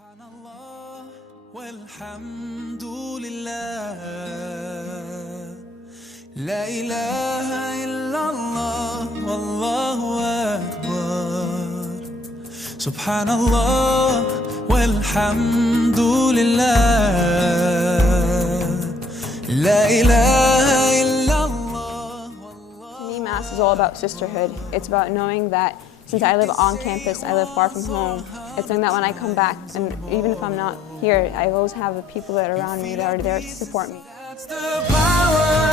Subhanallah walhamdulillah, la ilaha illallah, wallahu akbar. Subhanallah walhamdulillah, la ilaha illallah. To me, Mass is all about sisterhood. It's about knowing that since I live on campus, I live far from home, it's knowing that when I come back, and even if I'm not here, I always have the people that are around me that are there to support me. That's the power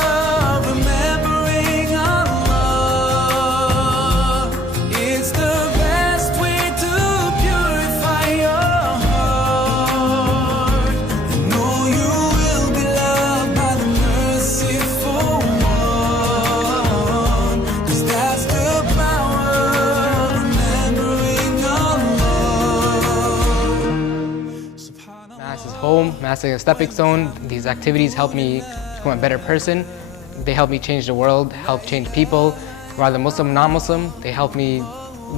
of remembering Allah. It's the best way to purify your heart. And know you will be loved by the merciful one. 'Cause that's the power of remembering Allah. Mass is home, Mass is a stepping stone. These activities help me become a better person. They help me change the world, help change people, whether Muslim, non-Muslim. They help me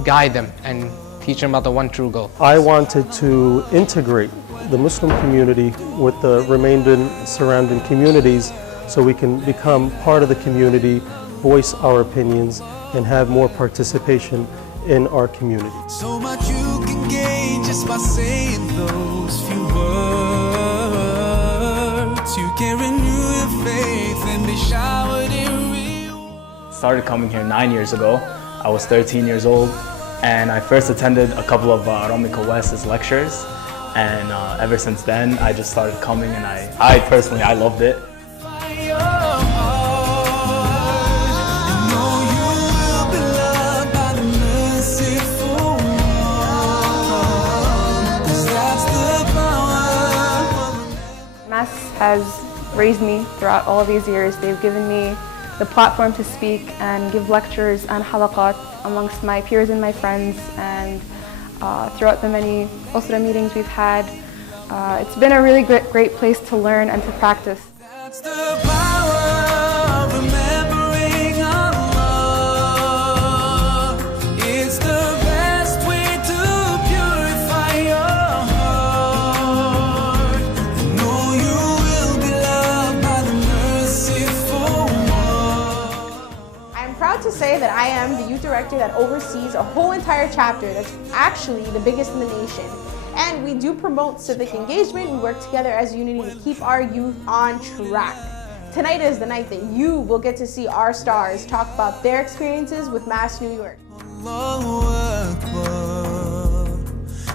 guide them and teach them about the one true goal. I wanted to integrate the Muslim community with the remaining surrounding communities so we can become part of the community, voice our opinions, and have more participation in our community. So much you can gain just by saying those few words. You can renew your faith and be showered in real. Started coming here 9 years ago. I was 13 years old, and I first attended a couple of Ramiko West's lectures, and ever since then I just started coming, and I personally loved it. Mass has raised me throughout all of these years. They've given me the platform to speak and give lectures and halaqat amongst my peers and my friends, and throughout the many Usra meetings we've had. It's been a really great place to learn and to practice. That's the power of remembering Allah. It's the best way to purify your heart. And know you will be loved by the merciful one. I'm proud to say that I am the youth director that oversees a whole entire chapter that's actually the biggest in the nation. And we do promote civic engagement. We work together as a unity to keep our youth on track. Tonight is the night that you will get to see our stars talk about their experiences with Mass New York. Allahu Akbar.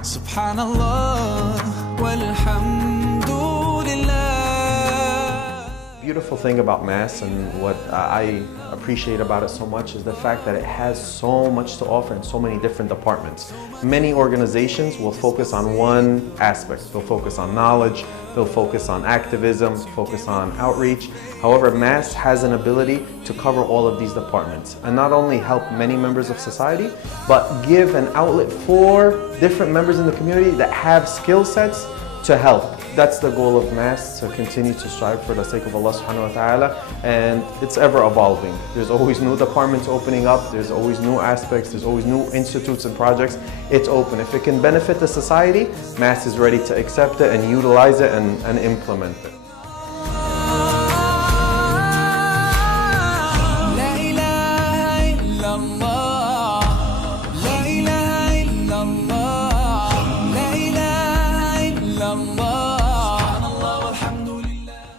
Subhanallah walhamdulillah. Beautiful thing about Mass, and what I appreciate about it so much, is the fact that it has so much to offer in so many different departments. Many organizations will focus on one aspect. They'll focus on knowledge, they'll focus on activism, focus on outreach. However, Mass has an ability to cover all of these departments and not only help many members of society, but give an outlet for different members in the community that have skill sets to help. That's the goal of Mass, to continue to strive for the sake of Allah subhanahu wa ta'ala, and it's ever evolving. There's always new departments opening up, there's always new aspects, there's always new institutes and projects. It's open. If it can benefit the society, Mass is ready to accept it and utilize it and implement it. La ilaha illallah, la ilaha illallah, la ilaha illallah.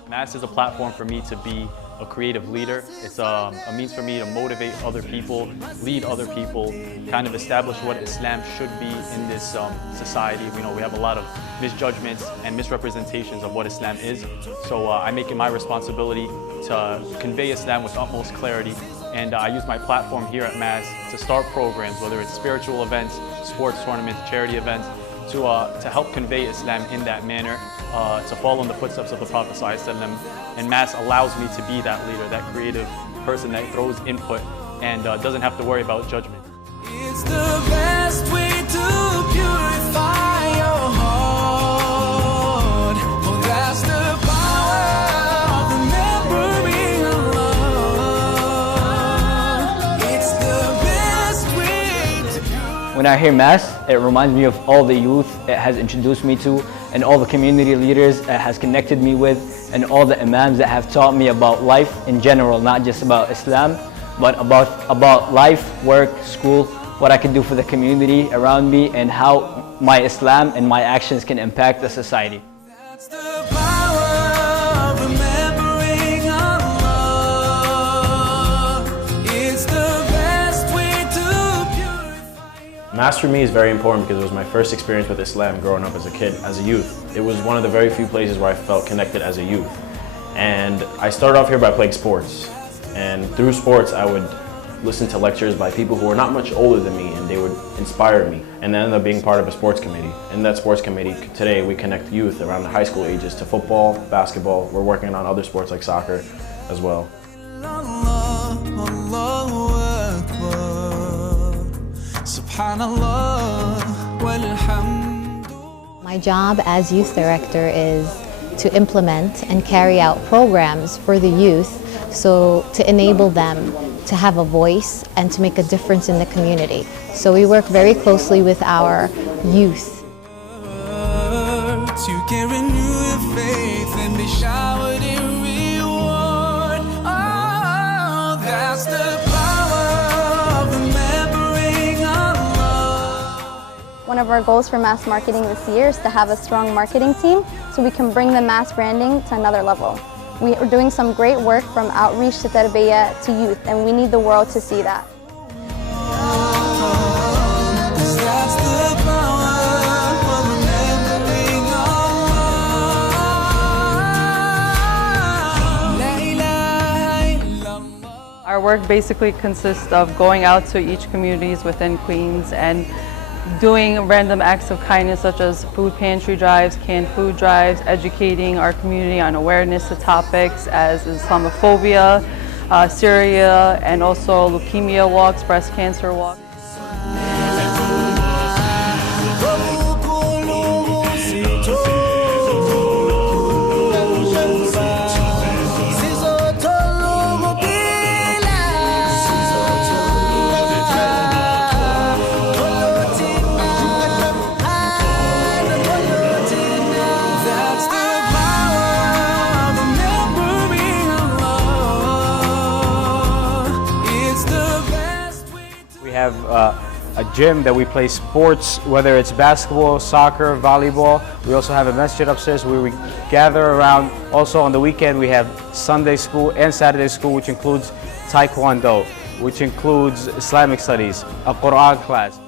Mass is a platform for me to be a creative leader. It's a means for me to motivate other people, lead other people, kind of establish what Islam should be in this society. You know, we have a lot of misjudgments and misrepresentations of what Islam is. So I make it my responsibility to convey Islam with utmost clarity. And I use my platform here at Mass to start programs, whether it's spiritual events, sports tournaments, charity events, to help convey Islam in that manner, to follow in the footsteps of the Prophet ﷺ. And Mass allows me to be that leader, that creative person that throws input and doesn't have to worry about judgment. It's the best way to purify your heart. Oh, that's the power of remembering Allah. It's the best way to purify. When I hear Mass, it reminds me of all the youth it has introduced me to, and all the community leaders it has connected me with, and all the imams that have taught me about life in general, not just about Islam, but about life, work, school, what I can do for the community around me, and how my Islam and my actions can impact the society. That's the power of remembering Allah. It's the best way to purify. Mass for me is very important because it was my first experience with Islam growing up as a kid, as a youth. It was one of the very few places where I felt connected as a youth. And I started off here by playing sports. And through sports, I would listen to lectures by people who were not much older than me, and they would inspire me. And then ended up being part of a sports committee. In that sports committee, today we connect youth around the high school ages to football, basketball. We're working on other sports like soccer as well. Allah, Allahu Akbar. Subhanallah, walhamdulillah. My job as youth director is to implement and carry out programs for the youth, so to enable them to have a voice and to make a difference in the community. So we work very closely with our youth. You can renew your faith and be showered in reward. Oh, that's the power of remembering Allah. One of our goals for mass marketing this year is to have a strong marketing team so we can bring the mass branding to another level. We are doing some great work from outreach to tarbiyah to youth, and we need the world to see that. That's the power of remembering Allah. La ilaha illallah. Our work basically consists of going out to each communities within Queens and doing random acts of kindness such as food pantry drives, canned food drives, educating our community on awareness to topics as Islamophobia, Syria, and also leukemia walks, breast cancer walks. We have a gym that we play sports, whether it's basketball, soccer, volleyball. We also have a masjid upstairs where we gather around. Also on the weekend we have Sunday school and Saturday school, which includes Taekwondo, which includes Islamic studies, a Quran class.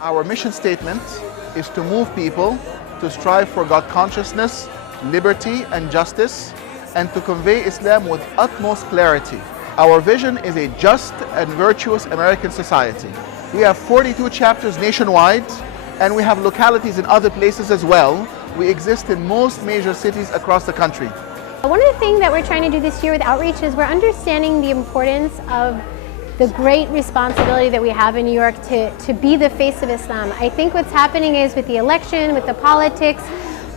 Our mission statement is to move people to strive for God consciousness, liberty and justice, and to convey Islam with utmost clarity. Our vision is a just and virtuous American society. We have 42 chapters nationwide, and we have localities in other places as well. We exist in most major cities across the country. One of the things that we're trying to do this year with outreach is we're understanding the importance of the great responsibility that we have in New York to be the face of Islam. I think what's happening is with the election, with the politics,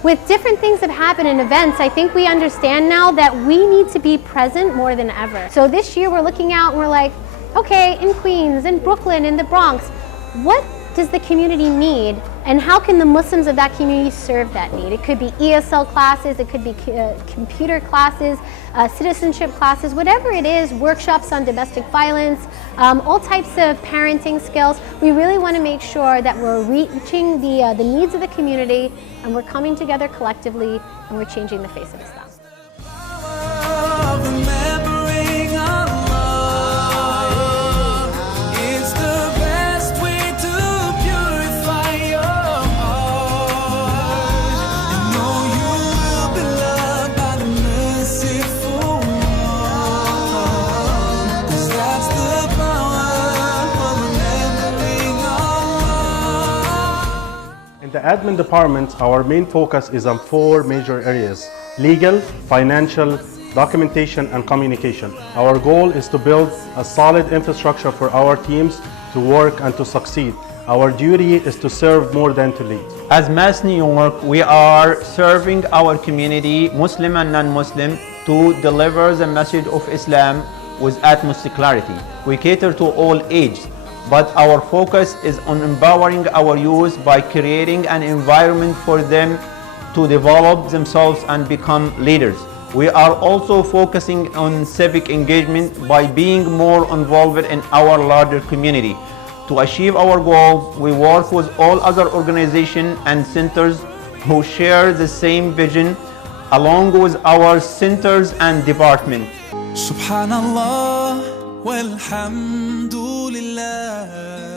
with different things that happen in events, I think we understand now that we need to be present more than ever. So this year we're looking out and we're like, okay, in Queens, in Brooklyn, in the Bronx, what does the community need, and how can the Muslims of that community serve that need? It could be ESL classes, it could be computer classes, citizenship classes, whatever it is, workshops on domestic violence, all types of parenting skills. We really want to make sure that we're reaching the needs of the community, and we're coming together collectively, and we're changing the face of Islam. In the admin department, our main focus is on 4 major areas: legal, financial, documentation, and communication. Our goal is to build a solid infrastructure for our teams to work and to succeed. Our duty is to serve more than to lead. As Mass New York, we are serving our community, Muslim and non-Muslim, to deliver the message of Islam with utmost clarity. We cater to all ages, but our focus is on empowering our youth by creating an environment for them to develop themselves and become leaders. We are also focusing on civic engagement by being more involved in our larger community. To achieve our goals, we work with all other organizations and centers who share the same vision, along with our centers and departments. Subhanallah walhamdulillah.